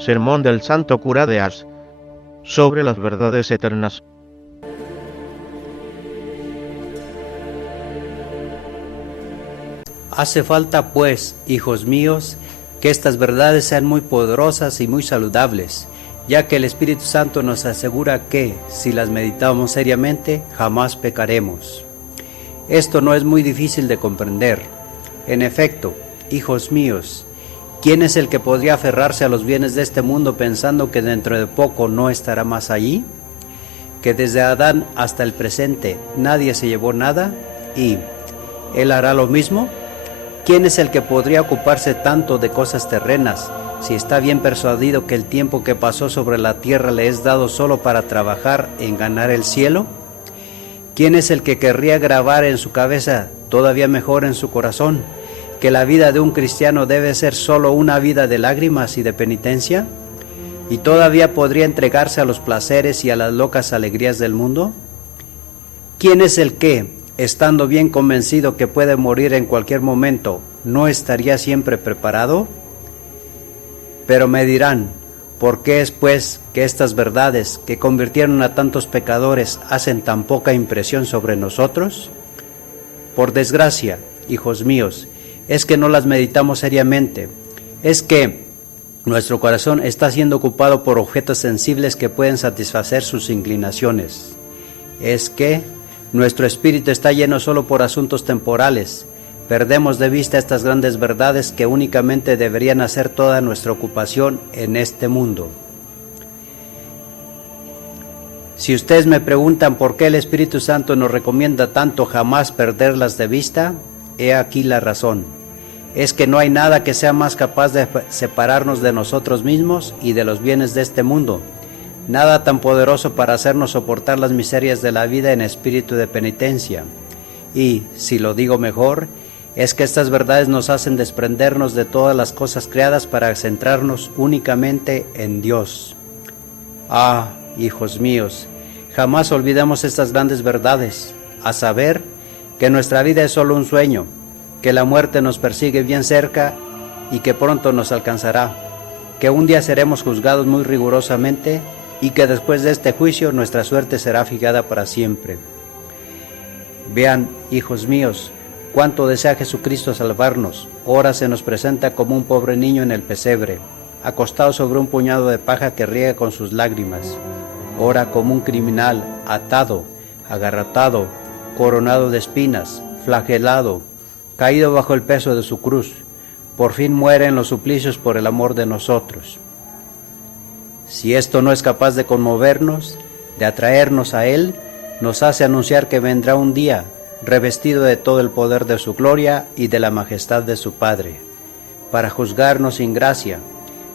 Sermón del Santo Cura de Ars, sobre las verdades eternas. Hace falta, pues, hijos míos, que estas verdades sean muy poderosas y muy saludables, ya que el Espíritu Santo nos asegura que, si las meditamos seriamente, jamás pecaremos. Esto no es muy difícil de comprender. En efecto, hijos míos, ¿quién es el que podría aferrarse a los bienes de este mundo pensando que dentro de poco no estará más allí? Que desde Adán hasta el presente nadie se llevó nada y ¿él hará lo mismo? ¿Quién es el que podría ocuparse tanto de cosas terrenas si está bien persuadido que el tiempo que pasó sobre la tierra le es dado solo para trabajar en ganar el cielo? ¿Quién es el que querría grabar en su cabeza, todavía mejor en su corazón, que la vida de un cristiano debe ser solo una vida de lágrimas y de penitencia? ¿Y todavía podría entregarse a los placeres y a las locas alegrías del mundo? ¿Quién es el que, estando bien convencido que puede morir en cualquier momento, no estaría siempre preparado? Pero me dirán, ¿por qué es pues que estas verdades que convirtieron a tantos pecadores hacen tan poca impresión sobre nosotros? Por desgracia, hijos míos, es que no las meditamos seriamente, es que nuestro corazón está siendo ocupado por objetos sensibles que pueden satisfacer sus inclinaciones, es que nuestro espíritu está lleno solo por asuntos temporales. Perdemos de vista estas grandes verdades que únicamente deberían hacer toda nuestra ocupación en este mundo. Si ustedes me preguntan por qué el Espíritu Santo nos recomienda tanto jamás perderlas de vista, he aquí la razón. Es que no hay nada que sea más capaz de separarnos de nosotros mismos y de los bienes de este mundo. Nada tan poderoso para hacernos soportar las miserias de la vida en espíritu de penitencia. Y, si lo digo mejor, es que estas verdades nos hacen desprendernos de todas las cosas creadas para centrarnos únicamente en Dios. Ah, hijos míos, jamás olvidemos estas grandes verdades, a saber, que nuestra vida es solo un sueño, que la muerte nos persigue bien cerca y que pronto nos alcanzará, que un día seremos juzgados muy rigurosamente y que después de este juicio nuestra suerte será fijada para siempre. Vean, hijos míos, cuánto desea Jesucristo salvarnos. Ora se nos presenta como un pobre niño en el pesebre, acostado sobre un puñado de paja que riega con sus lágrimas. Ora como un criminal, atado, agarrotado, coronado de espinas, flagelado, caído bajo el peso de su cruz. Por fin muere en los suplicios por el amor de nosotros. Si esto no es capaz de conmovernos, de atraernos a Él, nos hace anunciar que vendrá un día, revestido de todo el poder de su gloria y de la majestad de su Padre, para juzgarnos sin gracia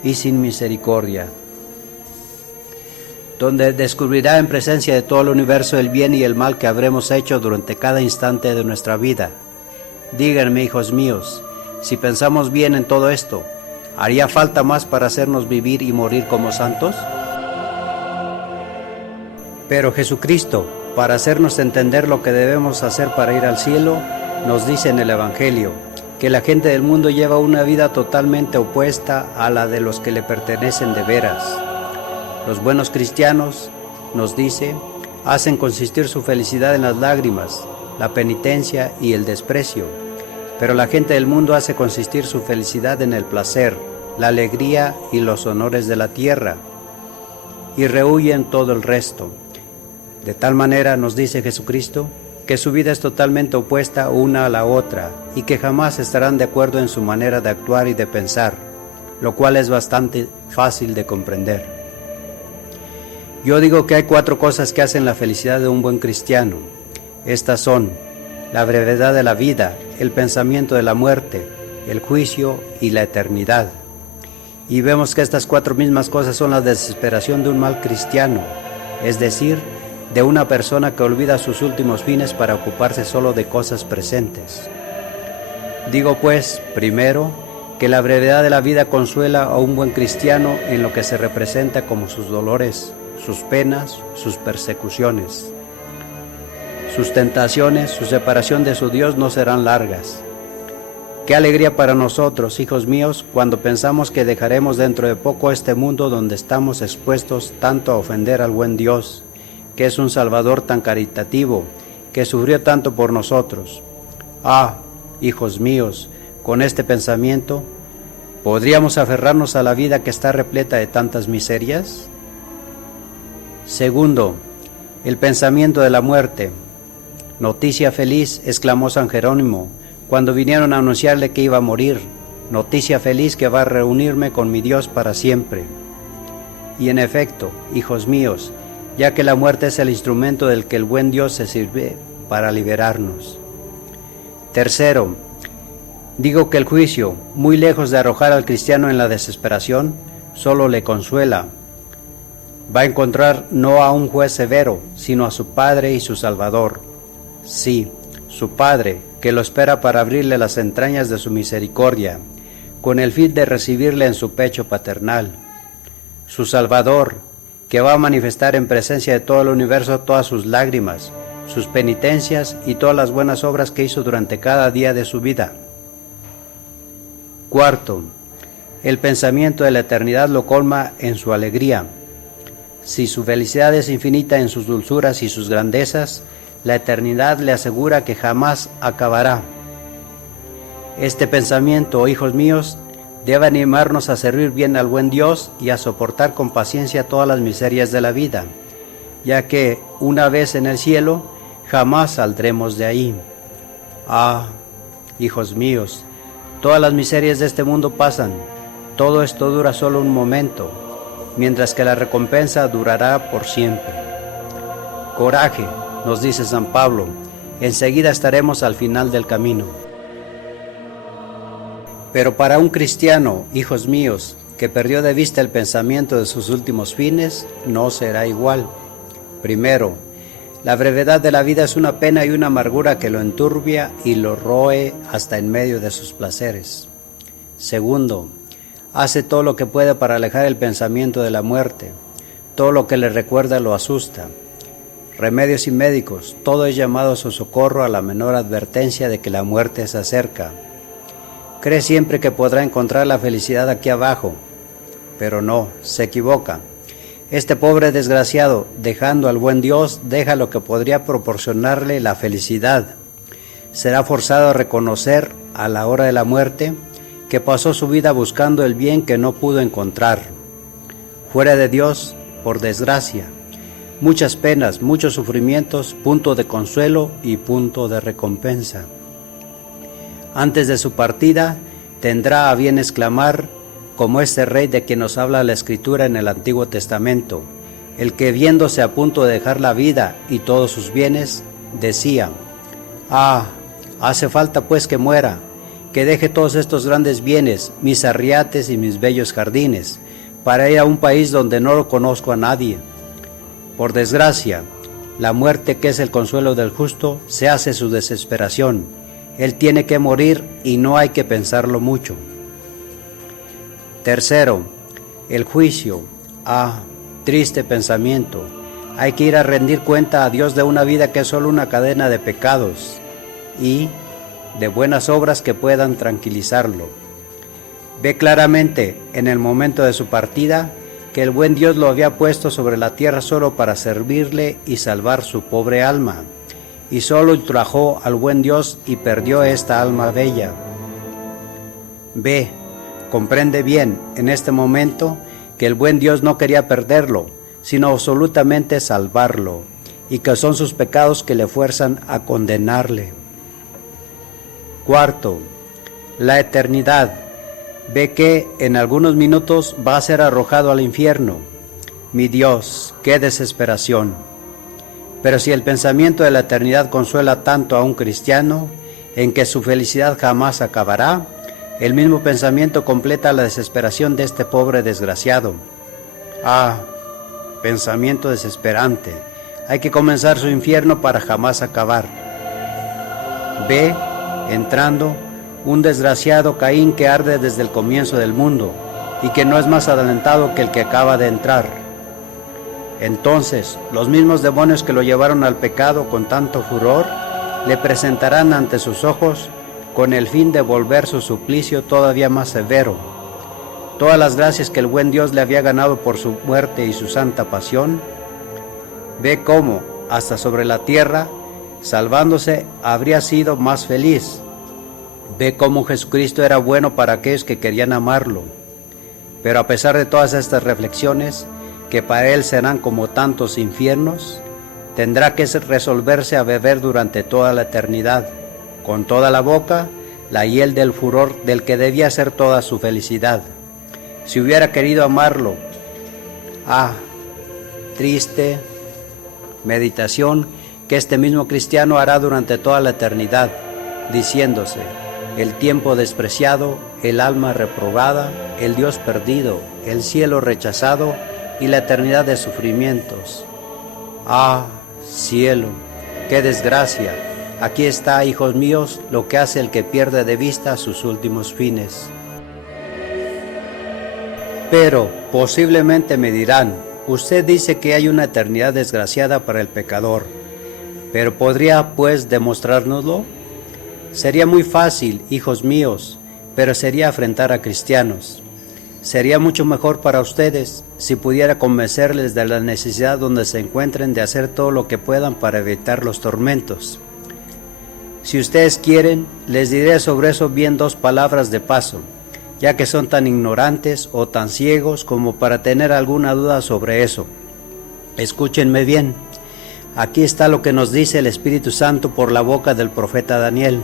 y sin misericordia, donde descubrirá en presencia de todo el universo el bien y el mal que habremos hecho durante cada instante de nuestra vida. Díganme, hijos míos, si pensamos bien en todo esto, ¿haría falta más para hacernos vivir y morir como santos? Pero Jesucristo, para hacernos entender lo que debemos hacer para ir al cielo, nos dice en el Evangelio que la gente del mundo lleva una vida totalmente opuesta a la de los que le pertenecen de veras. Los buenos cristianos, nos dice, hacen consistir su felicidad en las lágrimas, la penitencia y el desprecio, pero la gente del mundo hace consistir su felicidad en el placer, la alegría y los honores de la tierra, y rehuyen todo el resto. De tal manera, nos dice Jesucristo, que su vida es totalmente opuesta una a la otra y que jamás estarán de acuerdo en su manera de actuar y de pensar, lo cual es bastante fácil de comprender. Yo digo que hay 4 cosas que hacen la felicidad de un buen cristiano. Estas son la brevedad de la vida, el pensamiento de la muerte, el juicio y la eternidad. Y vemos que estas 4 mismas cosas son la desesperación de un mal cristiano, es decir, de una persona que olvida sus últimos fines para ocuparse solo de cosas presentes. Digo pues, primero, que la brevedad de la vida consuela a un buen cristiano en lo que se representa como sus dolores, sus penas, sus persecuciones. Sus tentaciones, su separación de su Dios no serán largas. Qué alegría para nosotros, hijos míos, cuando pensamos que dejaremos dentro de poco este mundo donde estamos expuestos tanto a ofender al buen Dios, que es un Salvador tan caritativo, que sufrió tanto por nosotros. Ah, hijos míos, con este pensamiento, ¿podríamos aferrarnos a la vida que está repleta de tantas miserias? Segundo, el pensamiento de la muerte. Noticia feliz, exclamó San Jerónimo, cuando vinieron a anunciarle que iba a morir. Noticia feliz que va a reunirme con mi Dios para siempre. Y en efecto, hijos míos, ya que la muerte es el instrumento del que el buen Dios se sirve para liberarnos. Tercero, digo que el juicio, muy lejos de arrojar al cristiano en la desesperación, solo le consuela. Va a encontrar no a un juez severo, sino a su Padre y su Salvador. Sí, su Padre, que lo espera para abrirle las entrañas de su misericordia, con el fin de recibirle en su pecho paternal. Su Salvador, que va a manifestar en presencia de todo el universo todas sus lágrimas, sus penitencias y todas las buenas obras que hizo durante cada día de su vida. Cuarto, el pensamiento de la eternidad lo colma en su alegría. Si su felicidad es infinita en sus dulzuras y sus grandezas, la eternidad le asegura que jamás acabará. Este pensamiento, hijos míos, debe animarnos a servir bien al buen Dios y a soportar con paciencia todas las miserias de la vida, ya que, una vez en el cielo, jamás saldremos de ahí. Ah, hijos míos, todas las miserias de este mundo pasan, todo esto dura solo un momento, mientras que la recompensa durará por siempre. Coraje, nos dice San Pablo, enseguida estaremos al final del camino. Pero para un cristiano, hijos míos, que perdió de vista el pensamiento de sus últimos fines, no será igual. Primero, la brevedad de la vida es una pena y una amargura que lo enturbia y lo roe hasta en medio de sus placeres. Segundo, hace todo lo que puede para alejar el pensamiento de la muerte. Todo lo que le recuerda lo asusta. Remedios y médicos, todo es llamado a su socorro a la menor advertencia de que la muerte se acerca. Cree siempre que podrá encontrar la felicidad aquí abajo, pero no, se equivoca. Este pobre desgraciado, dejando al buen Dios, deja lo que podría proporcionarle la felicidad. Será forzado a reconocer, a la hora de la muerte, que pasó su vida buscando el bien que no pudo encontrar. Fuera de Dios, por desgracia, muchas penas, muchos sufrimientos, punto de consuelo y punto de recompensa. Antes de su partida, tendrá a bien exclamar, como este rey de quien nos habla la Escritura en el Antiguo Testamento, el que viéndose a punto de dejar la vida y todos sus bienes, decía: «Ah, hace falta pues que muera, que deje todos estos grandes bienes, mis arriates y mis bellos jardines, para ir a un país donde no conozco a nadie». Por desgracia, la muerte, que es el consuelo del justo, se hace su desesperación. Él tiene que morir y no hay que pensarlo mucho. Tercero, el juicio. Ah, triste pensamiento. Hay que ir a rendir cuenta a Dios de una vida que es solo una cadena de pecados y de buenas obras que puedan tranquilizarlo. Ve claramente en el momento de su partida que el buen Dios lo había puesto sobre la tierra solo para servirle y salvar su pobre alma, y solo ultrajó al buen Dios y perdió esta alma bella. Ve, comprende bien en este momento que el buen Dios no quería perderlo, sino absolutamente salvarlo, y que son sus pecados que le fuerzan a condenarle. Cuarto, la eternidad. Ve que en algunos minutos va a ser arrojado al infierno. Mi Dios, qué desesperación. Pero si el pensamiento de la eternidad consuela tanto a un cristiano, en que su felicidad jamás acabará, el mismo pensamiento completa la desesperación de este pobre desgraciado. Ah, pensamiento desesperante. Hay que comenzar su infierno para jamás acabar. Ve, entrando, un desgraciado Caín que arde desde el comienzo del mundo y que no es más adelantado que el que acaba de entrar. Entonces, los mismos demonios que lo llevaron al pecado con tanto furor, le presentarán ante sus ojos con el fin de volver su suplicio todavía más severo. Todas las gracias que el buen Dios le había ganado por su muerte y su santa pasión, ve cómo, hasta sobre la tierra, salvándose, habría sido más feliz. Ve cómo Jesucristo era bueno para aquellos que querían amarlo. Pero a pesar de todas estas reflexiones, que para él serán como tantos infiernos, tendrá que resolverse a beber durante toda la eternidad, con toda la boca, la hiel del furor del que debía ser toda su felicidad. Si hubiera querido amarlo, triste meditación que este mismo cristiano hará durante toda la eternidad, diciéndose: el tiempo despreciado, el alma reprobada, el Dios perdido, el cielo rechazado y la eternidad de sufrimientos. ¡Ah, cielo! ¡Qué desgracia! Aquí está, hijos míos, lo que hace el que pierde de vista sus últimos fines. Pero posiblemente me dirán: usted dice que hay una eternidad desgraciada para el pecador, pero ¿podría pues demostrárnoslo? Sería muy fácil, hijos míos, pero sería afrentar a cristianos. Sería mucho mejor para ustedes si pudiera convencerles de la necesidad donde se encuentren de hacer todo lo que puedan para evitar los tormentos. Si ustedes quieren, les diré sobre eso bien 2 palabras de paso, ya que son tan ignorantes o tan ciegos como para tener alguna duda sobre eso. Escúchenme bien. Aquí está lo que nos dice el Espíritu Santo por la boca del profeta Daniel.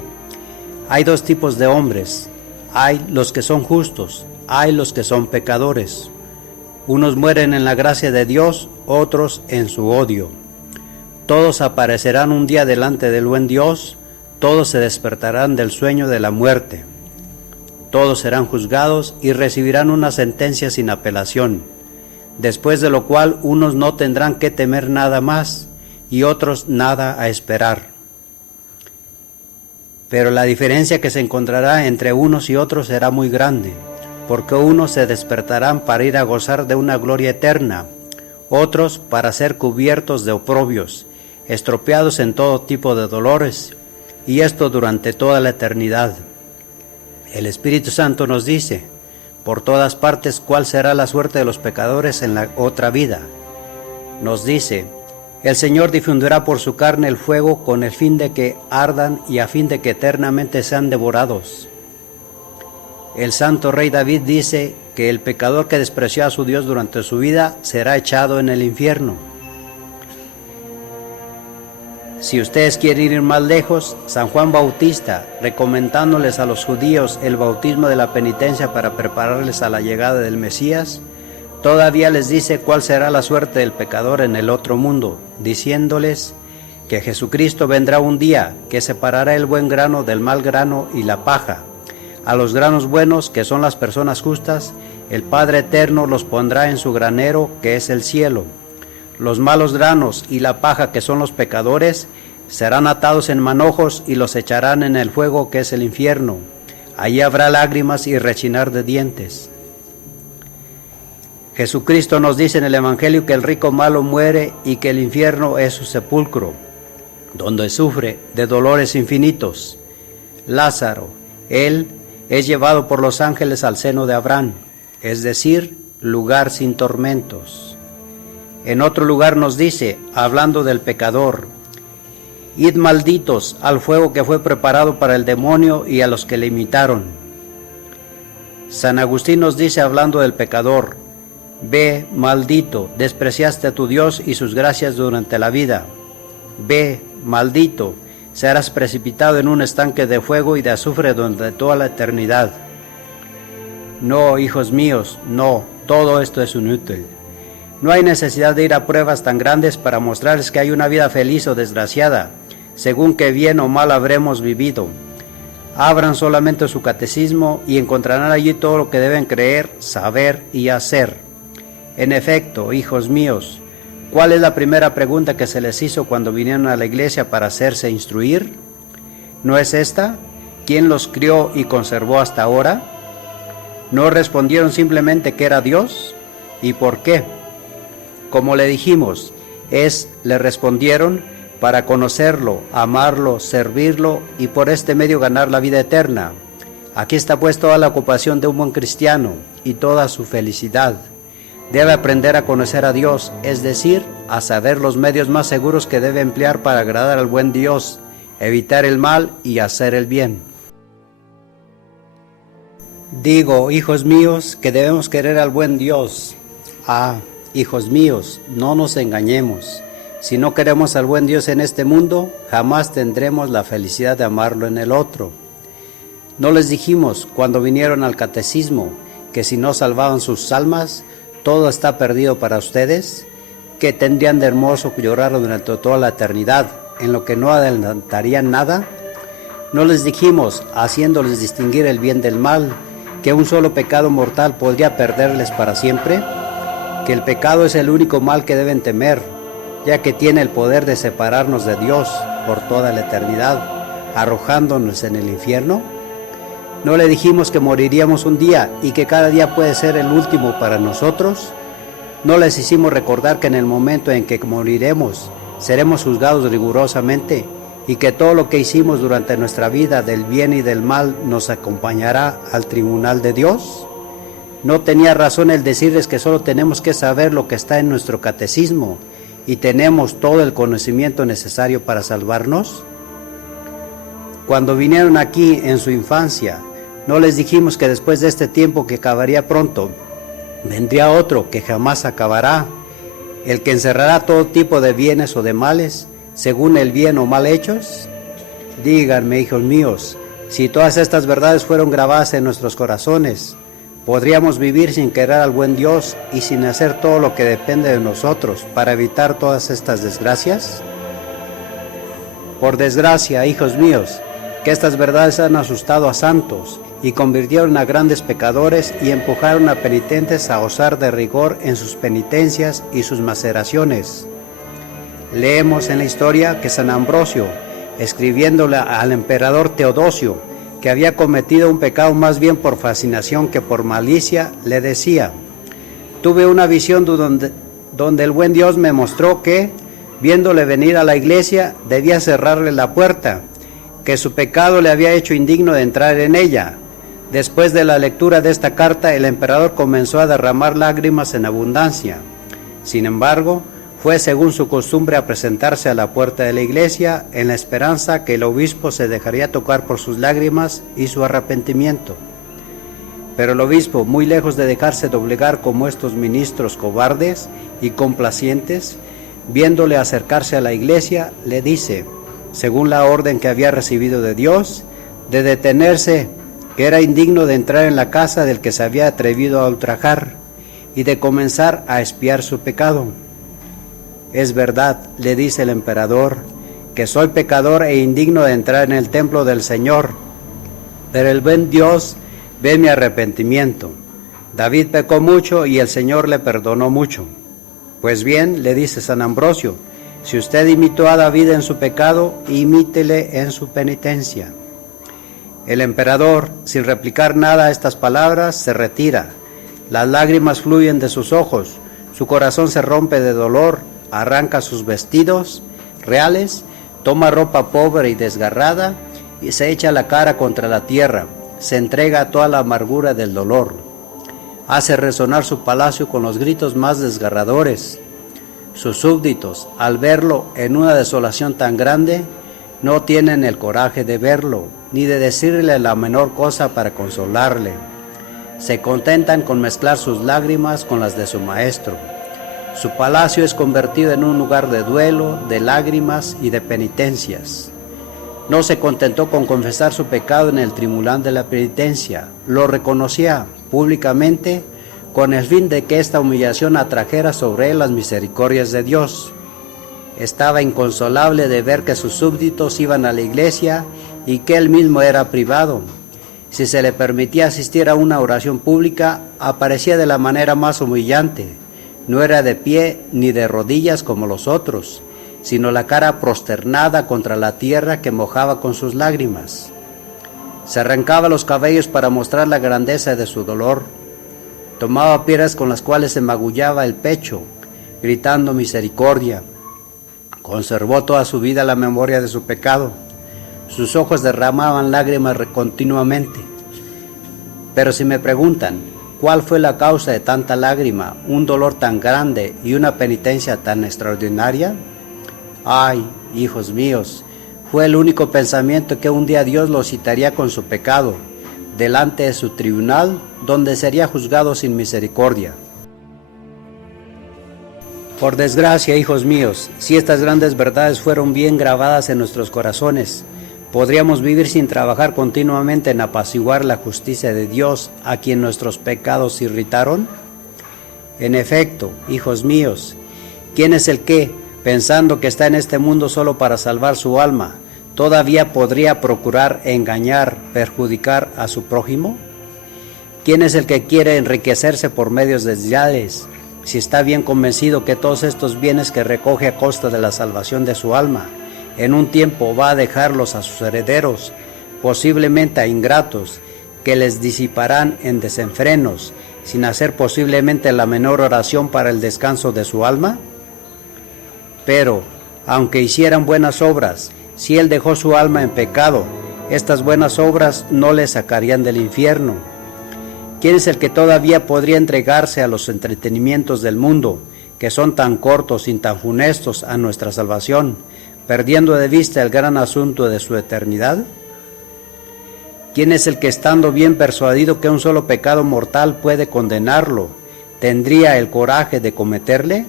Hay 2 tipos de hombres. Hay los que son justos, hay los que son pecadores. Unos mueren en la gracia de Dios, otros en su odio. Todos aparecerán un día delante del buen Dios, todos se despertarán del sueño de la muerte. Todos serán juzgados y recibirán una sentencia sin apelación, después de lo cual unos no tendrán que temer nada más y otros nada a esperar. Pero la diferencia que se encontrará entre unos y otros será muy grande, porque unos se despertarán para ir a gozar de una gloria eterna, otros para ser cubiertos de oprobios, estropeados en todo tipo de dolores, y esto durante toda la eternidad. El Espíritu Santo nos dice por todas partes cuál será la suerte de los pecadores en la otra vida. Nos dice: el Señor difundirá por su carne el fuego con el fin de que ardan y a fin de que eternamente sean devorados. El santo rey David dice que el pecador que despreció a su Dios durante su vida será echado en el infierno. Si ustedes quieren ir más lejos, San Juan Bautista, recomendándoles a los judíos el bautismo de la penitencia para prepararles a la llegada del Mesías, todavía les dice cuál será la suerte del pecador en el otro mundo, diciéndoles que Jesucristo vendrá un día que separará el buen grano del mal grano y la paja. A los granos buenos, que son las personas justas, el Padre Eterno los pondrá en su granero, que es el cielo. Los malos granos y la paja, que son los pecadores, serán atados en manojos y los echarán en el fuego, que es el infierno. Allí habrá lágrimas y rechinar de dientes. Jesucristo nos dice en el Evangelio que el rico malo muere y que el infierno es su sepulcro, donde sufre de dolores infinitos. Lázaro, él es llevado por los ángeles al seno de Abraham, es decir, lugar sin tormentos. En otro lugar nos dice, hablando del pecador: id malditos al fuego que fue preparado para el demonio y a los que le imitaron. San Agustín nos dice, hablando del pecador: ve, maldito, despreciaste a tu Dios y sus gracias durante la vida. Ve, maldito, serás precipitado en un estanque de fuego y de azufre durante toda la eternidad. No, hijos míos, no, todo esto es inútil. No hay necesidad de ir a pruebas tan grandes para mostrarles que hay una vida feliz o desgraciada, según que bien o mal habremos vivido. Abran solamente su catecismo y encontrarán allí todo lo que deben creer, saber y hacer. En efecto, hijos míos, ¿cuál es la primera pregunta que se les hizo cuando vinieron a la iglesia para hacerse instruir? ¿No es esta? ¿Quién los crió y conservó hasta ahora? ¿No respondieron simplemente que era Dios? ¿Y por qué? Como le dijimos, le respondieron para conocerlo, amarlo, servirlo y por este medio ganar la vida eterna. Aquí está pues toda la ocupación de un buen cristiano y toda su felicidad. Debe aprender a conocer a Dios, es decir, a saber los medios más seguros que debe emplear para agradar al buen Dios, evitar el mal y hacer el bien. Digo, hijos míos, que debemos querer al buen Dios. Hijos míos, no nos engañemos. Si no queremos al buen Dios en este mundo, jamás tendremos la felicidad de amarlo en el otro. ¿No les dijimos cuando vinieron al catecismo que si no salvaban sus almas, todo está perdido para ustedes? ¿Qué tendrían de hermoso llorar durante toda la eternidad, en lo que no adelantarían nada? ¿No les dijimos, haciéndoles distinguir el bien del mal, que un solo pecado mortal podría perderles para siempre? Que el pecado es el único mal que deben temer, ya que tiene el poder de separarnos de Dios por toda la eternidad, arrojándonos en el infierno. ¿No le dijimos que moriríamos un día y que cada día puede ser el último para nosotros? ¿No les hicimos recordar que en el momento en que moriremos seremos juzgados rigurosamente y que todo lo que hicimos durante nuestra vida del bien y del mal nos acompañará al tribunal de Dios? ¿No tenía razón el decirles que solo tenemos que saber lo que está en nuestro catecismo y tenemos todo el conocimiento necesario para salvarnos? Cuando vinieron aquí en su infancia, ¿no les dijimos que después de este tiempo que acabaría pronto, vendría otro que jamás acabará, el que encerrará todo tipo de bienes o de males, según el bien o mal hechos? Díganme, hijos míos, si todas estas verdades fueron grabadas en nuestros corazones, ¿podríamos vivir sin querer al buen Dios y sin hacer todo lo que depende de nosotros para evitar todas estas desgracias? Por desgracia, hijos míos, que estas verdades han asustado a santos y convirtieron a grandes pecadores y empujaron a penitentes a osar de rigor en sus penitencias y sus maceraciones. Leemos en la historia que San Ambrosio, escribiéndole al emperador Teodosio, que había cometido un pecado más bien por fascinación que por malicia, le decía: tuve una visión donde el buen Dios me mostró que, viéndole venir a la iglesia, debía cerrarle la puerta, que su pecado le había hecho indigno de entrar en ella. Después de la lectura de esta carta, el emperador comenzó a derramar lágrimas en abundancia. Sin embargo, fue según su costumbre a presentarse a la puerta de la iglesia en la esperanza que el obispo se dejaría tocar por sus lágrimas y su arrepentimiento. Pero el obispo, muy lejos de dejarse doblegar como estos ministros cobardes y complacientes, viéndole acercarse a la iglesia, le dice, según la orden que había recibido de Dios, de detenerse, que era indigno de entrar en la casa del que se había atrevido a ultrajar y de comenzar a expiar su pecado. Es verdad, le dice el emperador, que soy pecador e indigno de entrar en el templo del Señor, pero el buen Dios ve mi arrepentimiento. David pecó mucho y el Señor le perdonó mucho. Pues bien, le dice San Ambrosio, si usted imitó a David en su pecado, imítele en su penitencia. El emperador, sin replicar nada a estas palabras, se retira. Las lágrimas fluyen de sus ojos, su corazón se rompe de dolor, arranca sus vestidos reales, toma ropa pobre y desgarrada y se echa la cara contra la tierra, se entrega a toda la amargura del dolor. Hace resonar su palacio con los gritos más desgarradores. Sus súbditos, al verlo en una desolación tan grande, no tienen el coraje de verlo, ni de decirle la menor cosa para consolarle. Se contentan con mezclar sus lágrimas con las de su maestro. Su palacio es convertido en un lugar de duelo, de lágrimas y de penitencias. No se contentó con confesar su pecado en el tribunal de la penitencia, lo reconocía públicamente con el fin de que esta humillación atrajera sobre él las misericordias de Dios. Estaba inconsolable de ver que sus súbditos iban a la iglesia y que él mismo era privado. Si se le permitía asistir a una oración pública, aparecía de la manera más humillante. No era de pie ni de rodillas como los otros, sino la cara prosternada contra la tierra que mojaba con sus lágrimas. Se arrancaba los cabellos para mostrar la grandeza de su dolor. Tomaba piedras con las cuales se magullaba el pecho, gritando misericordia. Conservó toda su vida la memoria de su pecado. Sus ojos derramaban lágrimas continuamente. Pero si me preguntan, ¿cuál fue la causa de tanta lágrima, un dolor tan grande y una penitencia tan extraordinaria? Ay, hijos míos, fue el único pensamiento que un día Dios los citaría con su pecado, delante de su tribunal, donde sería juzgado sin misericordia. Por desgracia, hijos míos, si estas grandes verdades fueron bien grabadas en nuestros corazones, ¿podríamos vivir sin trabajar continuamente en apaciguar la justicia de Dios a quien nuestros pecados irritaron? En efecto, hijos míos, ¿quién es el que, pensando que está en este mundo solo para salvar su alma, todavía podría procurar engañar, perjudicar a su prójimo? ¿Quién es el que quiere enriquecerse por medios desleales, si está bien convencido que todos estos bienes que recoge a costa de la salvación de su alma, en un tiempo va a dejarlos a sus herederos, posiblemente a ingratos, que les disiparán en desenfrenos, sin hacer posiblemente la menor oración para el descanso de su alma? Pero, aunque hicieran buenas obras, si él dejó su alma en pecado, estas buenas obras no le sacarían del infierno. ¿Quién es el que todavía podría entregarse a los entretenimientos del mundo, que son tan cortos y tan funestos a nuestra salvación, perdiendo de vista el gran asunto de su eternidad? ¿Quién es el que, estando bien persuadido que un solo pecado mortal puede condenarlo, tendría el coraje de cometerle?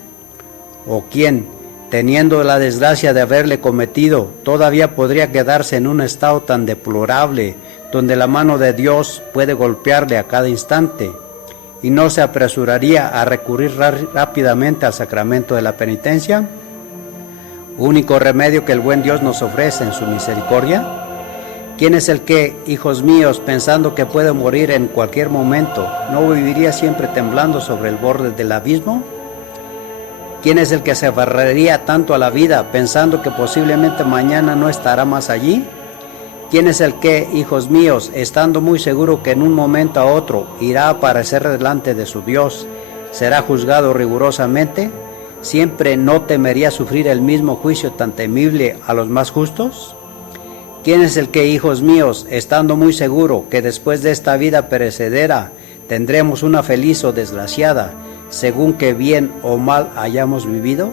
¿O quién, teniendo la desgracia de haberle cometido, todavía podría quedarse en un estado tan deplorable, donde la mano de Dios puede golpearle a cada instante, y no se apresuraría a recurrir rápidamente al sacramento de la penitencia, único remedio que el buen Dios nos ofrece en su misericordia? ¿Quién es el que, hijos míos, pensando que puede morir en cualquier momento, no viviría siempre temblando sobre el borde del abismo? ¿Quién es el que se aferraría tanto a la vida, pensando que posiblemente mañana no estará más allí? ¿Quién es el que, hijos míos, estando muy seguro que en un momento a otro irá a aparecer delante de su Dios, será juzgado rigurosamente, siempre no temería sufrir el mismo juicio tan temible a los más justos? ¿Quién es el que, hijos míos, estando muy seguro que después de esta vida perecedera tendremos una feliz o desgraciada, según que bien o mal hayamos vivido,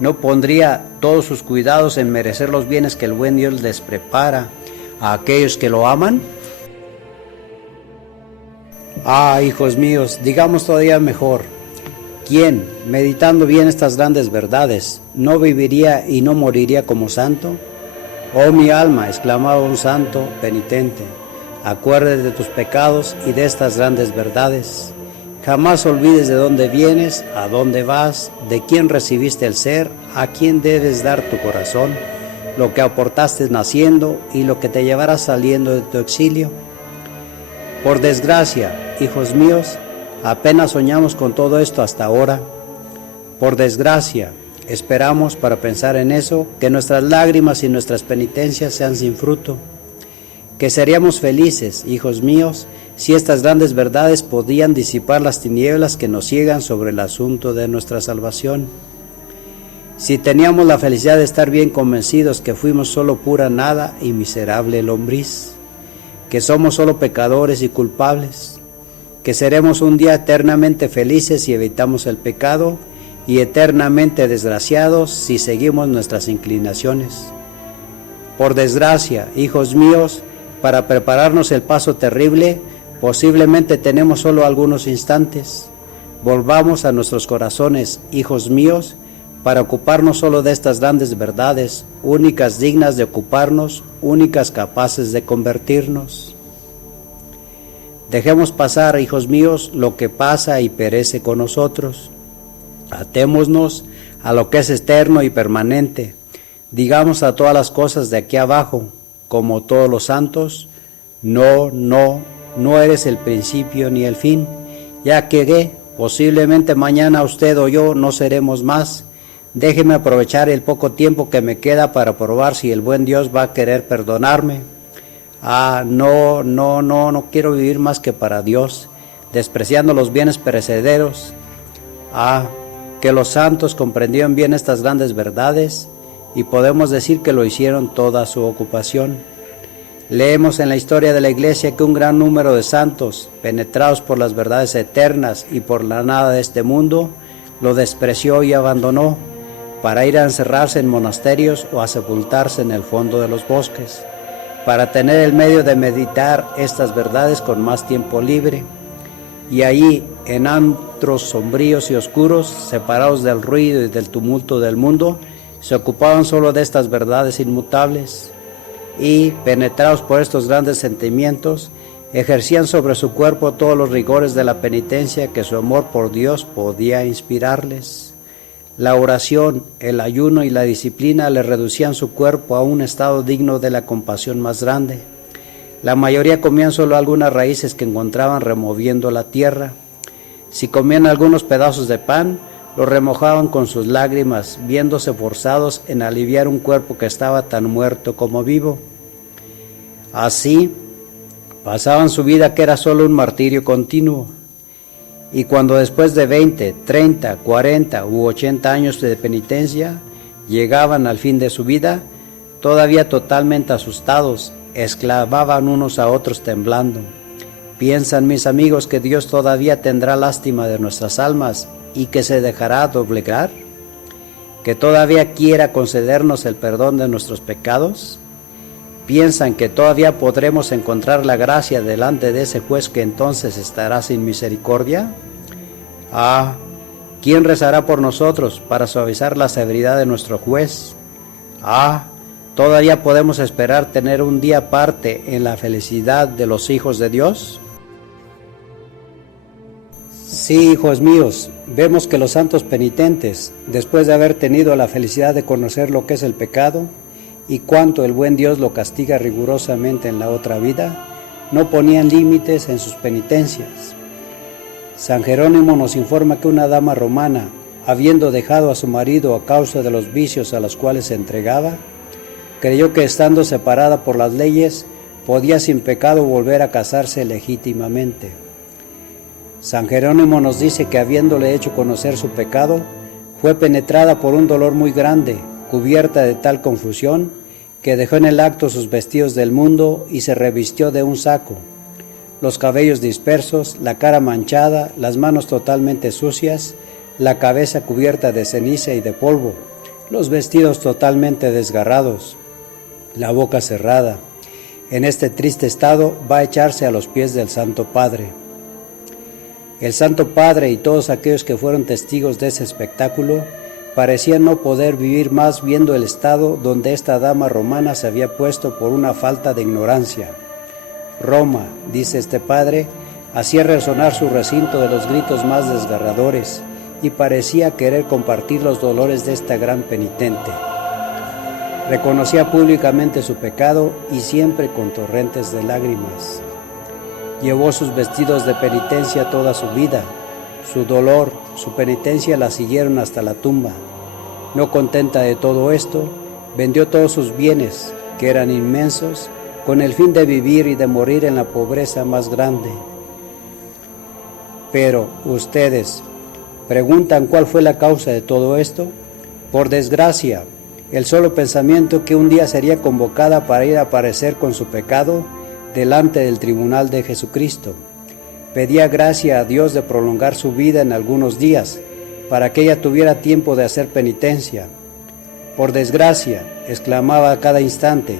no pondría todos sus cuidados en merecer los bienes que el buen Dios les prepara a aquellos que lo aman? Ah, hijos míos, digamos todavía mejor, ¿quién, meditando bien estas grandes verdades, no viviría y no moriría como santo? Oh mi alma, exclamaba un santo penitente, acuérdate de tus pecados y de estas grandes verdades. Jamás olvides de dónde vienes, a dónde vas, de quién recibiste el ser, a quién debes dar tu corazón, lo que aportaste naciendo y lo que te llevarás saliendo de tu exilio. Por desgracia, hijos míos, apenas soñamos con todo esto hasta ahora. Por desgracia, esperamos para pensar en eso que nuestras lágrimas y nuestras penitencias sean sin fruto. Que seríamos felices, hijos míos, si estas grandes verdades podían disipar las tinieblas que nos ciegan sobre el asunto de nuestra salvación. Si teníamos la felicidad de estar bien convencidos que fuimos solo pura nada y miserable lombriz, que somos solo pecadores y culpables, que seremos un día eternamente felices si evitamos el pecado y eternamente desgraciados si seguimos nuestras inclinaciones. Por desgracia, hijos míos, para prepararnos el paso terrible, posiblemente tenemos solo algunos instantes. Volvamos a nuestros corazones, hijos míos, para ocuparnos solo de estas grandes verdades, únicas dignas de ocuparnos, únicas capaces de convertirnos. Dejemos pasar, hijos míos, lo que pasa y perece con nosotros. Atémonos a lo que es eterno y permanente. Digamos a todas las cosas de aquí abajo, como todos los santos, no eres el principio ni el fin, ya que posiblemente mañana usted o yo no seremos más. Déjeme aprovechar el poco tiempo que me queda para probar si el buen Dios va a querer perdonarme. No quiero vivir más que para Dios, despreciando los bienes perecederos. Que los santos comprendieron bien estas grandes verdades y podemos decir que lo hicieron toda su ocupación. Leemos en la historia de la Iglesia que un gran número de santos, penetrados por las verdades eternas y por la nada de este mundo, lo despreció y abandonó, para ir a encerrarse en monasterios o a sepultarse en el fondo de los bosques, para tener el medio de meditar estas verdades con más tiempo libre. Y allí, en antros sombríos y oscuros, separados del ruido y del tumulto del mundo, se ocupaban solo de estas verdades inmutables y, penetrados por estos grandes sentimientos, ejercían sobre su cuerpo todos los rigores de la penitencia que su amor por Dios podía inspirarles. La oración, el ayuno y la disciplina le reducían su cuerpo a un estado digno de la compasión más grande. La mayoría comían solo algunas raíces que encontraban removiendo la tierra. Si comían algunos pedazos de pan, los remojaban con sus lágrimas, viéndose forzados en aliviar un cuerpo que estaba tan muerto como vivo. Así, pasaban su vida que era solo un martirio continuo. Y cuando después de 20, 30, 40 u 80 años de penitencia llegaban al fin de su vida, todavía totalmente asustados, exclamaban unos a otros temblando: ¿Piensan mis amigos que Dios todavía tendrá lástima de nuestras almas y que se dejará doblegar? ¿Que todavía quiera concedernos el perdón de nuestros pecados? ¿Piensan que todavía podremos encontrar la gracia delante de ese juez que entonces estará sin misericordia? Ah, ¿quién rezará por nosotros para suavizar la severidad de nuestro juez? Ah, ¿todavía podemos esperar tener un día aparte en la felicidad de los hijos de Dios? Sí, hijos míos, vemos que los santos penitentes, después de haber tenido la felicidad de conocer lo que es el pecado, y cuánto el buen Dios lo castiga rigurosamente en la otra vida, no ponían límites en sus penitencias. San Jerónimo nos informa que una dama romana, habiendo dejado a su marido a causa de los vicios a los cuales se entregaba, creyó que estando separada por las leyes, podía sin pecado volver a casarse legítimamente. San Jerónimo nos dice que habiéndole hecho conocer su pecado, fue penetrada por un dolor muy grande, cubierta de tal confusión, que dejó en el acto sus vestidos del mundo y se revistió de un saco, los cabellos dispersos, la cara manchada, las manos totalmente sucias, la cabeza cubierta de ceniza y de polvo, los vestidos totalmente desgarrados, la boca cerrada. En este triste estado va a echarse a los pies del Santo Padre. El Santo Padre y todos aquellos que fueron testigos de ese espectáculo parecían no poder vivir más viendo el estado donde esta dama romana se había puesto por una falta de ignorancia. Roma, dice este padre, hacía resonar su recinto de los gritos más desgarradores y parecía querer compartir los dolores de esta gran penitente. Reconocía públicamente su pecado y siempre con torrentes de lágrimas. Llevó sus vestidos de penitencia toda su vida. Su dolor, su penitencia la siguieron hasta la tumba. No contenta de todo esto, vendió todos sus bienes, que eran inmensos, con el fin de vivir y de morir en la pobreza más grande. Pero ustedes preguntan cuál fue la causa de todo esto. Por desgracia, el solo pensamiento que un día sería convocada para ir a parecer con su pecado delante del tribunal de Jesucristo. Pedía gracia a Dios de prolongar su vida en algunos días, para que ella tuviera tiempo de hacer penitencia. Por desgracia, exclamaba a cada instante,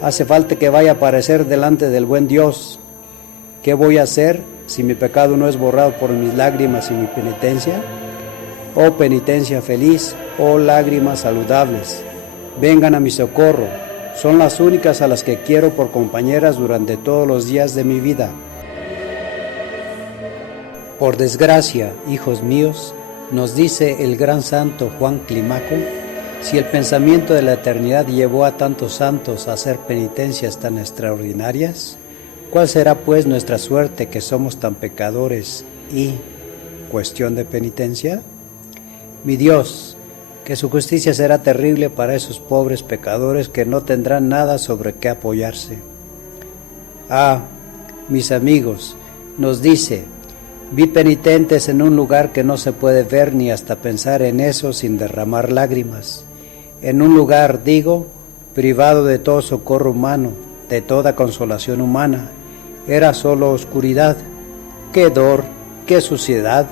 hace falta que vaya a aparecer delante del buen Dios. ¿Qué voy a hacer si mi pecado no es borrado por mis lágrimas y mi penitencia? Oh penitencia feliz, oh lágrimas saludables, vengan a mi socorro, son las únicas a las que quiero por compañeras durante todos los días de mi vida. Por desgracia, hijos míos, nos dice el gran santo Juan Clímaco, si el pensamiento de la eternidad llevó a tantos santos a hacer penitencias tan extraordinarias, ¿cuál será pues nuestra suerte que somos tan pecadores y, cuestión de penitencia? Mi Dios, que su justicia será terrible para esos pobres pecadores que no tendrán nada sobre qué apoyarse. Ah, mis amigos, nos dice, vi penitentes en un lugar que no se puede ver ni hasta pensar en eso sin derramar lágrimas. En un lugar, digo, privado de todo socorro humano, de toda consolación humana, era solo oscuridad. ¡Qué hedor, qué suciedad!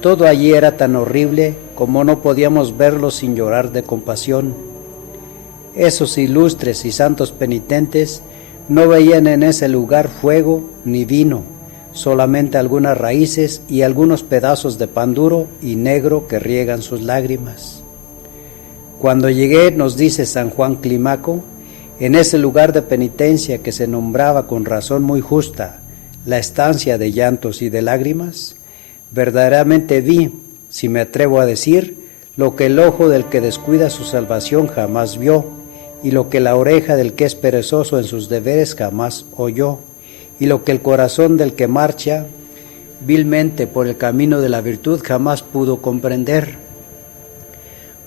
Todo allí era tan horrible como no podíamos verlo sin llorar de compasión. Esos ilustres y santos penitentes no veían en ese lugar fuego ni vino, solamente algunas raíces y algunos pedazos de pan duro y negro que riegan sus lágrimas. Cuando llegué, nos dice San Juan Clímaco, en ese lugar de penitencia que se nombraba con razón muy justa la estancia de llantos y de lágrimas, verdaderamente vi, si me atrevo a decir, lo que el ojo del que descuida su salvación jamás vio, y lo que la oreja del que es perezoso en sus deberes jamás oyó, y lo que el corazón del que marcha vilmente por el camino de la virtud jamás pudo comprender.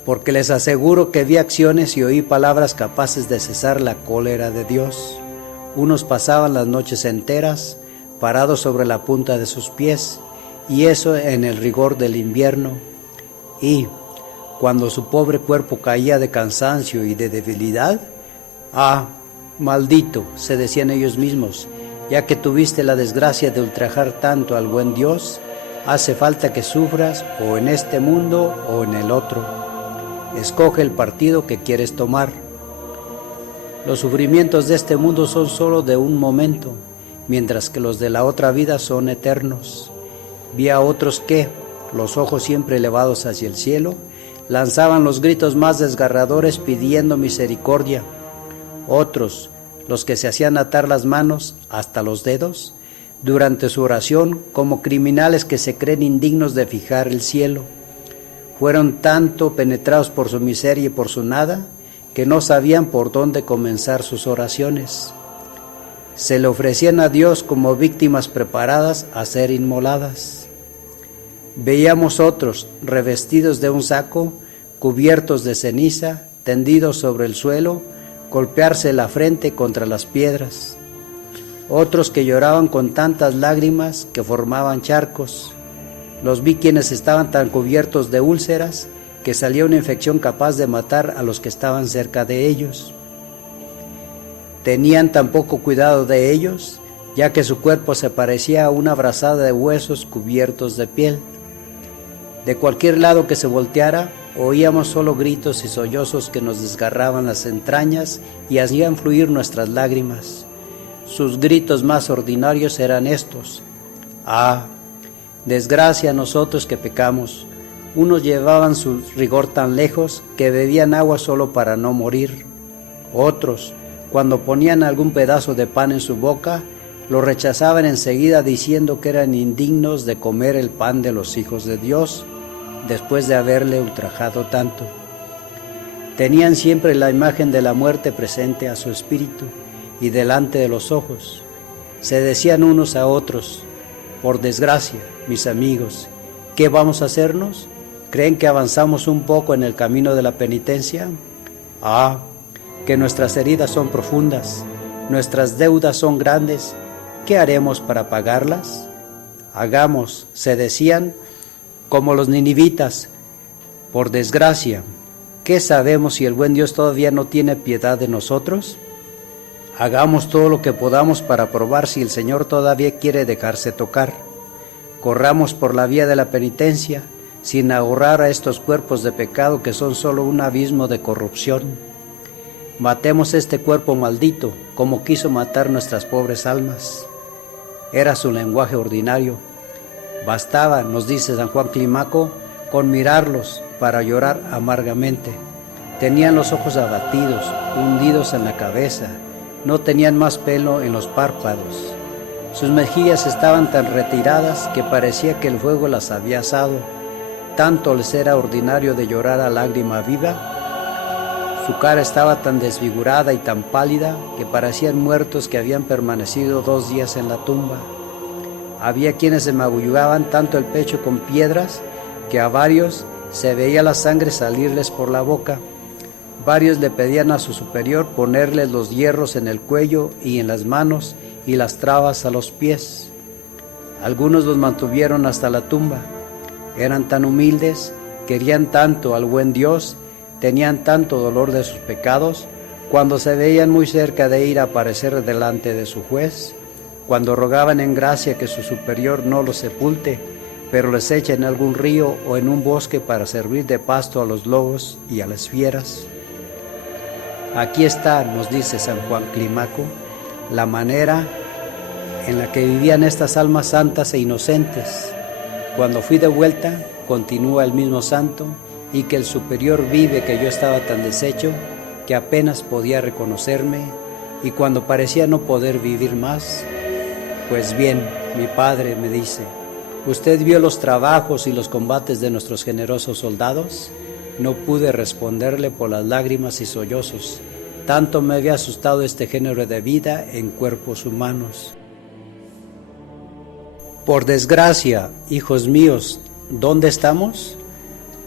Porque les aseguro que vi acciones y oí palabras capaces de cesar la cólera de Dios. Unos pasaban las noches enteras parados sobre la punta de sus pies, y eso en el rigor del invierno, y cuando su pobre cuerpo caía de cansancio y de debilidad, ¡ah, maldito!, se decían ellos mismos, ya que tuviste la desgracia de ultrajar tanto al buen Dios, hace falta que sufras o en este mundo o en el otro. Escoge el partido que quieres tomar. Los sufrimientos de este mundo son solo de un momento, mientras que los de la otra vida son eternos. Vi a otros que, los ojos siempre elevados hacia el cielo, lanzaban los gritos más desgarradores pidiendo misericordia. Otros, los que se hacían atar las manos hasta los dedos, durante su oración, como criminales que se creen indignos de fijar el cielo. Fueron tanto penetrados por su miseria y por su nada, que no sabían por dónde comenzar sus oraciones. Se le ofrecían a Dios como víctimas preparadas a ser inmoladas. Veíamos otros, revestidos de un saco, cubiertos de ceniza, tendidos sobre el suelo, golpearse la frente contra las piedras. Otros que lloraban con tantas lágrimas que formaban charcos. Los vi quienes estaban tan cubiertos de úlceras que salía una infección capaz de matar a los que estaban cerca de ellos. Tenían tan poco cuidado de ellos, ya que su cuerpo se parecía a una brazada de huesos cubiertos de piel. De cualquier lado que se volteara, oíamos solo gritos y sollozos que nos desgarraban las entrañas y hacían fluir nuestras lágrimas. Sus gritos más ordinarios eran estos: ¡ah, desgracia a nosotros que pecamos! Unos llevaban su rigor tan lejos que bebían agua solo para no morir. Otros, cuando ponían algún pedazo de pan en su boca, lo rechazaban enseguida diciendo que eran indignos de comer el pan de los hijos de Dios, después de haberle ultrajado tanto. Tenían siempre la imagen de la muerte presente a su espíritu y delante de los ojos. Se decían unos a otros: por desgracia, mis amigos, ¿qué vamos a hacernos? ¿Creen que avanzamos un poco en el camino de la penitencia? ¡Ah, que nuestras heridas son profundas, nuestras deudas son grandes! ¿Qué haremos para pagarlas? Hagamos, se decían, como los ninivitas. Por desgracia, ¿qué sabemos si el buen Dios todavía no tiene piedad de nosotros? Hagamos todo lo que podamos para probar si el Señor todavía quiere dejarse tocar. Corramos por la vía de la penitencia, sin ahorrar a estos cuerpos de pecado que son solo un abismo de corrupción. Matemos este cuerpo maldito, como quiso matar nuestras pobres almas. Era su lenguaje ordinario. Bastaba, nos dice San Juan Clímaco, con mirarlos para llorar amargamente. Tenían los ojos abatidos, hundidos en la cabeza, no tenían más pelo en los párpados. Sus mejillas estaban tan retiradas que parecía que el fuego las había asado. Tanto les era ordinario de llorar a lágrima viva. Su cara estaba tan desfigurada y tan pálida que parecían muertos que habían permanecido 2 días en la tumba. Había quienes se magullaban tanto el pecho con piedras que a varios se veía la sangre salirles por la boca. Varios le pedían a su superior ponerles los hierros en el cuello y en las manos y las trabas a los pies. Algunos los mantuvieron hasta la tumba. Eran tan humildes, querían tanto al buen Dios, tenían tanto dolor de sus pecados, cuando se veían muy cerca de ir a aparecer delante de su juez, cuando rogaban en gracia que su superior no los sepulte, pero les eche en algún río o en un bosque para servir de pasto a los lobos y a las fieras? Aquí está, nos dice San Juan Clímaco, la manera en la que vivían estas almas santas e inocentes. Cuando fui de vuelta, continúa el mismo santo, y que el superior vive que yo estaba tan deshecho que apenas podía reconocerme, y cuando parecía no poder vivir más, pues bien, mi padre me dice, ¿usted vio los trabajos y los combates de nuestros generosos soldados? No pude responderle por las lágrimas y sollozos, tanto me había asustado este género de vida en cuerpos humanos. Por desgracia, hijos míos, ¿dónde estamos?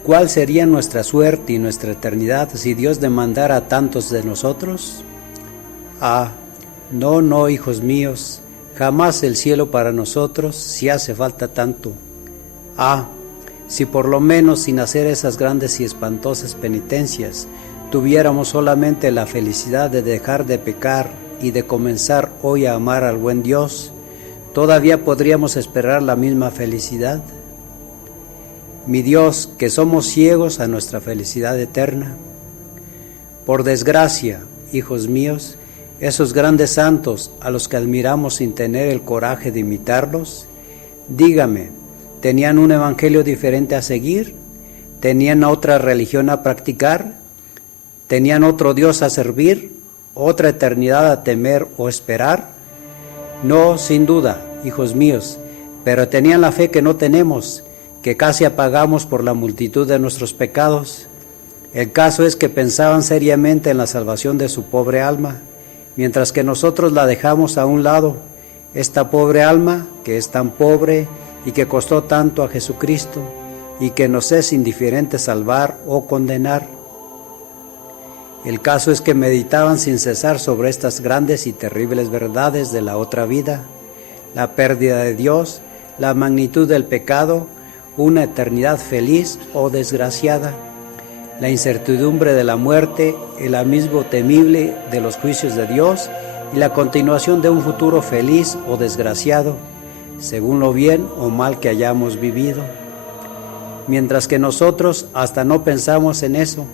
¿Cuál sería nuestra suerte y nuestra eternidad si Dios demandara a tantos de nosotros? No, hijos míos, jamás el cielo para nosotros si hace falta tanto. Si por lo menos sin hacer esas grandes y espantosas penitencias, tuviéramos solamente la felicidad de dejar de pecar y de comenzar hoy a amar al buen Dios, ¿todavía podríamos esperar la misma felicidad? Mi Dios, que somos ciegos a nuestra felicidad eterna. Por desgracia, hijos míos, esos grandes santos a los que admiramos sin tener el coraje de imitarlos, dígame, ¿tenían un evangelio diferente a seguir? ¿Tenían otra religión a practicar? ¿Tenían otro Dios a servir? ¿Otra eternidad a temer o esperar? No, sin duda, hijos míos, pero tenían la fe que no tenemos, que casi apagamos por la multitud de nuestros pecados. El caso es que pensaban seriamente en la salvación de su pobre alma, mientras que nosotros la dejamos a un lado, esta pobre alma que es tan pobre y que costó tanto a Jesucristo y que nos es indiferente salvar o condenar. El caso es que meditaban sin cesar sobre estas grandes y terribles verdades de la otra vida, la pérdida de Dios, la magnitud del pecado, una eternidad feliz o desgraciada, la incertidumbre de la muerte, el abismo temible de los juicios de Dios y la continuación de un futuro feliz o desgraciado, según lo bien o mal que hayamos vivido. Mientras que nosotros hasta no pensamos en eso,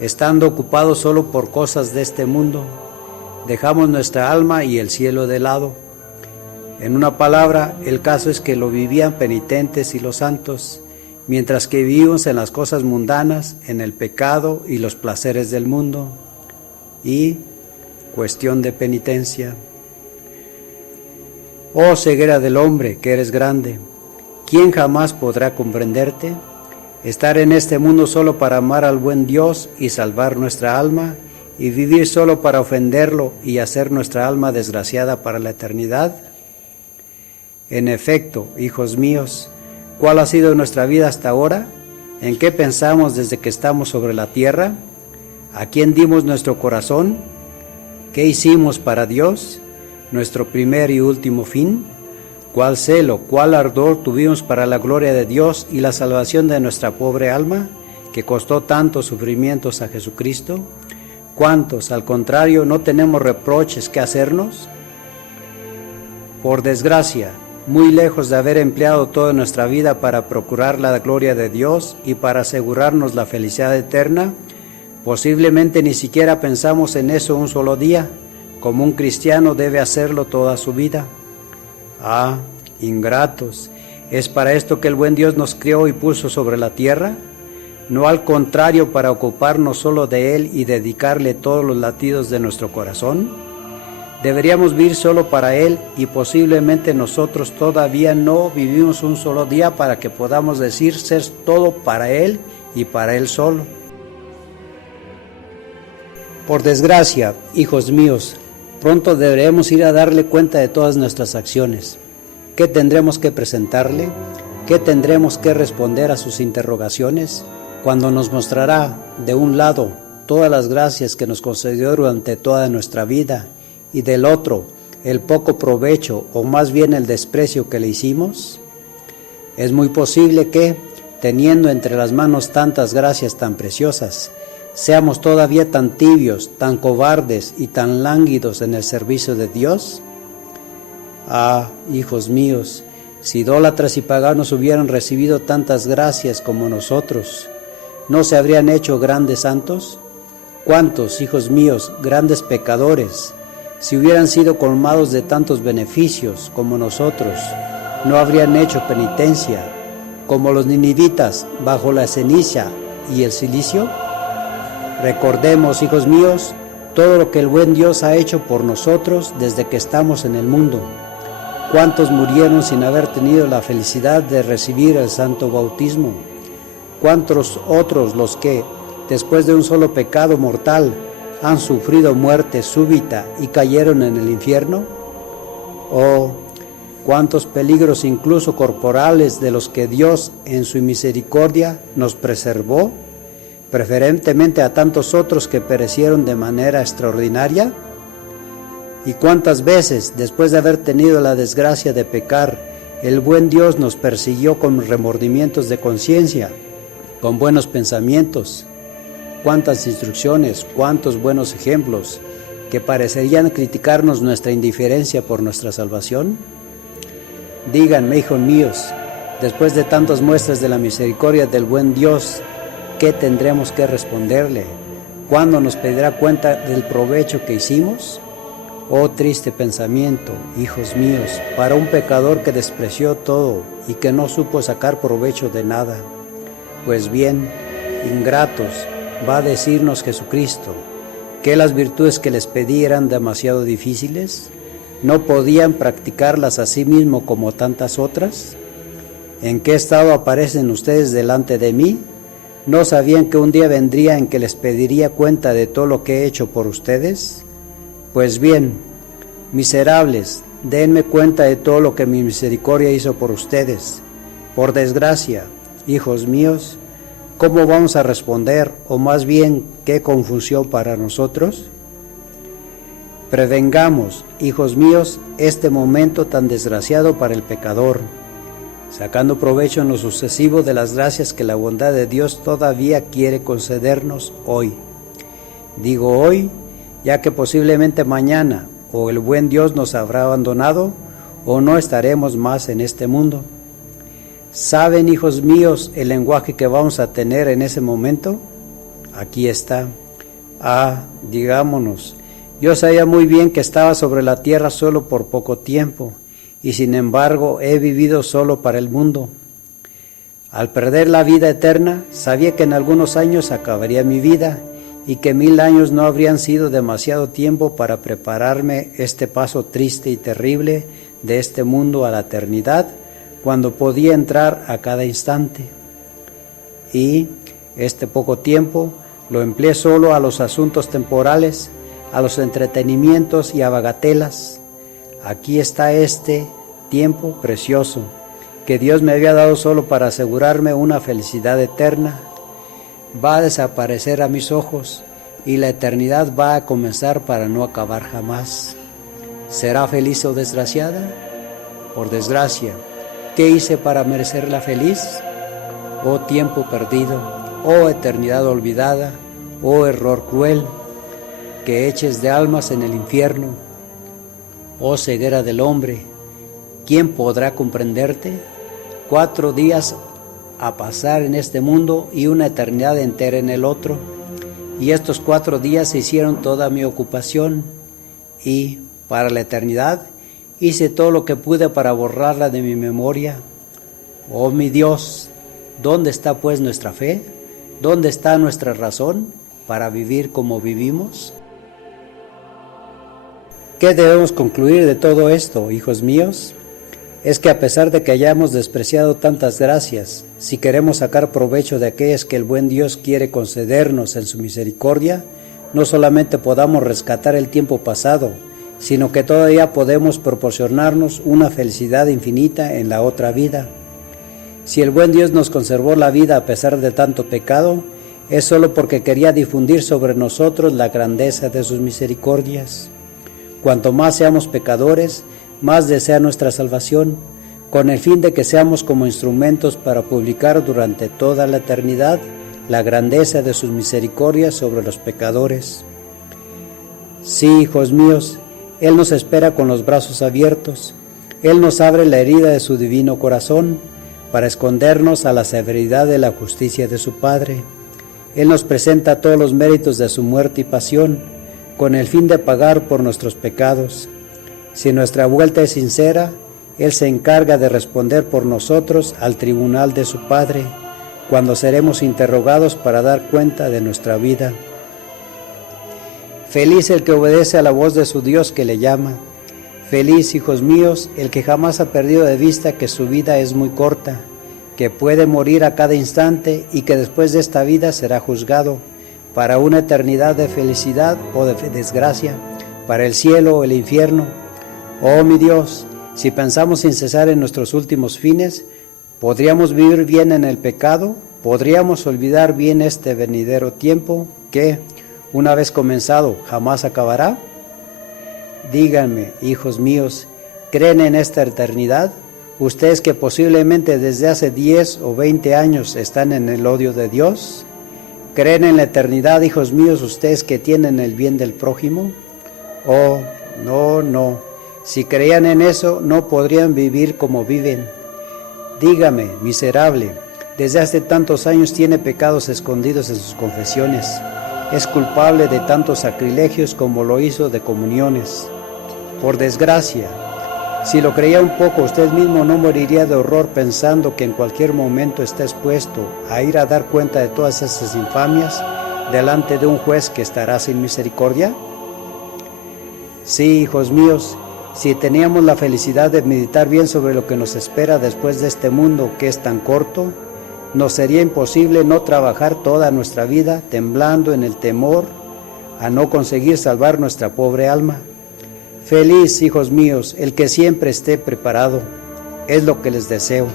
estando ocupados solo por cosas de este mundo, dejamos nuestra alma y el cielo de lado. En una palabra, el caso es que lo vivían penitentes y los santos, mientras que vivimos en las cosas mundanas, en el pecado y los placeres del mundo. Y, cuestión de penitencia. Oh ceguera del hombre, que eres grande, ¿quién jamás podrá comprenderte? Estar en este mundo solo para amar al buen Dios y salvar nuestra alma, y vivir solo para ofenderlo y hacer nuestra alma desgraciada para la eternidad. En efecto, hijos míos, ¿cuál ha sido nuestra vida hasta ahora? ¿En qué pensamos desde que estamos sobre la tierra? ¿A quién dimos nuestro corazón? ¿Qué hicimos para Dios? ¿Nuestro primer y último fin? ¿Cuál celo, cuál ardor tuvimos para la gloria de Dios y la salvación de nuestra pobre alma, que costó tantos sufrimientos a Jesucristo? ¿Cuántos, al contrario, no tenemos reproches que hacernos? Por desgracia, muy lejos de haber empleado toda nuestra vida para procurar la gloria de Dios y para asegurarnos la felicidad eterna, posiblemente ni siquiera pensamos en eso un solo día, como un cristiano debe hacerlo toda su vida. Ingratos, ¿es para esto que el buen Dios nos creó y puso sobre la tierra? ¿No al contrario para ocuparnos solo de Él y dedicarle todos los latidos de nuestro corazón? Deberíamos vivir solo para Él y posiblemente nosotros todavía no vivimos un solo día para que podamos decir ser todo para Él y para Él solo. Por desgracia, hijos míos, pronto deberemos ir a darle cuenta de todas nuestras acciones. ¿Qué tendremos que presentarle? ¿Qué tendremos que responder a sus interrogaciones? Cuando nos mostrará, de un lado, todas las gracias que nos concedió durante toda nuestra vida, y del otro, el poco provecho o más bien el desprecio que le hicimos? Es muy posible que, teniendo entre las manos tantas gracias tan preciosas, seamos todavía tan tibios, tan cobardes y tan lánguidos en el servicio de Dios? Ah, hijos míos, si idólatras y paganos hubieran recibido tantas gracias como nosotros, ¿no se habrían hecho grandes santos? ¿Cuántos, hijos míos, grandes pecadores, si hubieran sido colmados de tantos beneficios como nosotros, no habrían hecho penitencia, como los ninivitas bajo la ceniza y el cilicio? Recordemos, hijos míos, todo lo que el buen Dios ha hecho por nosotros desde que estamos en el mundo. ¿Cuántos murieron sin haber tenido la felicidad de recibir el santo bautismo? ¿Cuántos otros los que, después de un solo pecado mortal, han sufrido muerte súbita y cayeron en el infierno? Oh, cuántos peligros incluso corporales de los que Dios en su misericordia nos preservó, preferentemente a tantos otros que perecieron de manera extraordinaria. Y cuántas veces, después de haber tenido la desgracia de pecar, el buen Dios nos persiguió con remordimientos de conciencia, con buenos pensamientos. Cuántas instrucciones, cuántos buenos ejemplos que parecerían criticarnos nuestra indiferencia por nuestra salvación. Díganme, hijos míos, después de tantas muestras de la misericordia del buen Dios, ¿qué tendremos que responderle? ¿Cuándo nos pedirá cuenta del provecho que hicimos? Oh triste pensamiento, hijos míos, para un pecador que despreció todo y que no supo sacar provecho de nada. Pues bien, ingratos, va a decirnos Jesucristo, ¿que las virtudes que les pedí eran demasiado difíciles? ¿No podían practicarlas a sí mismo como tantas otras? ¿En qué estado aparecen ustedes delante de mí? ¿No sabían que un día vendría en que les pediría cuenta de todo lo que he hecho por ustedes? Pues bien, miserables, denme cuenta de todo lo que mi misericordia hizo por ustedes. Por desgracia, hijos míos, ¿cómo vamos a responder, o más bien, qué confusión para nosotros? Prevengamos, hijos míos, este momento tan desgraciado para el pecador, sacando provecho en lo sucesivo de las gracias que la bondad de Dios todavía quiere concedernos hoy. Digo hoy, ya que posiblemente mañana o el buen Dios nos habrá abandonado o no estaremos más en este mundo. ¿Saben, hijos míos, el lenguaje que vamos a tener en ese momento? Aquí está. Ah, digámonos, yo sabía muy bien que estaba sobre la tierra solo por poco tiempo, y sin embargo he vivido solo para el mundo. Al perder la vida eterna, sabía que en algunos años acabaría mi vida, y que 1000 años no habrían sido demasiado tiempo para prepararme este paso triste y terrible de este mundo a la eternidad, cuando podía entrar a cada instante. Y este poco tiempo lo empleé solo a los asuntos temporales, a los entretenimientos y a bagatelas. Aquí está este tiempo precioso que Dios me había dado solo para asegurarme una felicidad eterna. Va a desaparecer a mis ojos y la eternidad va a comenzar para no acabar jamás. ¿Será feliz o desgraciada? Por desgracia, ¿qué hice para merecerla feliz? Oh tiempo perdido, oh eternidad olvidada, oh error cruel, que eches de almas en el infierno. Oh ceguera del hombre, ¿quién podrá comprenderte? 4 días a pasar en este mundo y una eternidad entera en el otro. Y estos 4 días se hicieron toda mi ocupación, y para la eternidad hice todo lo que pude para borrarla de mi memoria. Oh mi Dios, ¿dónde está pues nuestra fe? ¿Dónde está nuestra razón para vivir como vivimos? ¿Qué debemos concluir de todo esto, hijos míos? Es que a pesar de que hayamos despreciado tantas gracias, si queremos sacar provecho de aquellas que el buen Dios quiere concedernos en su misericordia, no solamente podamos rescatar el tiempo pasado, sino que todavía podemos proporcionarnos una felicidad infinita en la otra vida. Si el buen Dios nos conservó la vida a pesar de tanto pecado, es solo porque quería difundir sobre nosotros la grandeza de sus misericordias. Cuanto más seamos pecadores, más desea nuestra salvación, con el fin de que seamos como instrumentos para publicar durante toda la eternidad la grandeza de sus misericordias sobre los pecadores. Sí, hijos míos, Él nos espera con los brazos abiertos. Él nos abre la herida de su divino corazón para escondernos a la severidad de la justicia de su Padre. Él nos presenta todos los méritos de su muerte y pasión, con el fin de pagar por nuestros pecados. Si nuestra vuelta es sincera, Él se encarga de responder por nosotros al tribunal de su Padre, cuando seremos interrogados para dar cuenta de nuestra vida. Feliz el que obedece a la voz de su Dios que le llama. Feliz, hijos míos, el que jamás ha perdido de vista que su vida es muy corta, que puede morir a cada instante y que después de esta vida será juzgado para una eternidad de felicidad o de desgracia, para el cielo o el infierno. Oh mi Dios, si pensamos sin cesar en nuestros últimos fines, ¿podríamos vivir bien en el pecado? ¿Podríamos olvidar bien este venidero tiempo que, una vez comenzado, jamás acabará? Díganme, hijos míos, ¿creen en esta eternidad? Ustedes que posiblemente desde hace 10 o 20 años están en el odio de Dios. ¿Creen en la eternidad, hijos míos, ustedes que tienen el bien del prójimo? Oh, no. Si creían en eso, no podrían vivir como viven. Dígame, miserable, desde hace tantos años tiene pecados escondidos en sus confesiones. Es culpable de tantos sacrilegios como lo hizo de comuniones. Por desgracia, si lo creía un poco, usted mismo no moriría de horror pensando que en cualquier momento está expuesto a ir a dar cuenta de todas esas infamias delante de un juez que estará sin misericordia. Sí, hijos míos, si teníamos la felicidad de meditar bien sobre lo que nos espera después de este mundo que es tan corto, nos sería imposible no trabajar toda nuestra vida temblando en el temor a no conseguir salvar nuestra pobre alma. Feliz, hijos míos, el que siempre esté preparado, es lo que les deseo.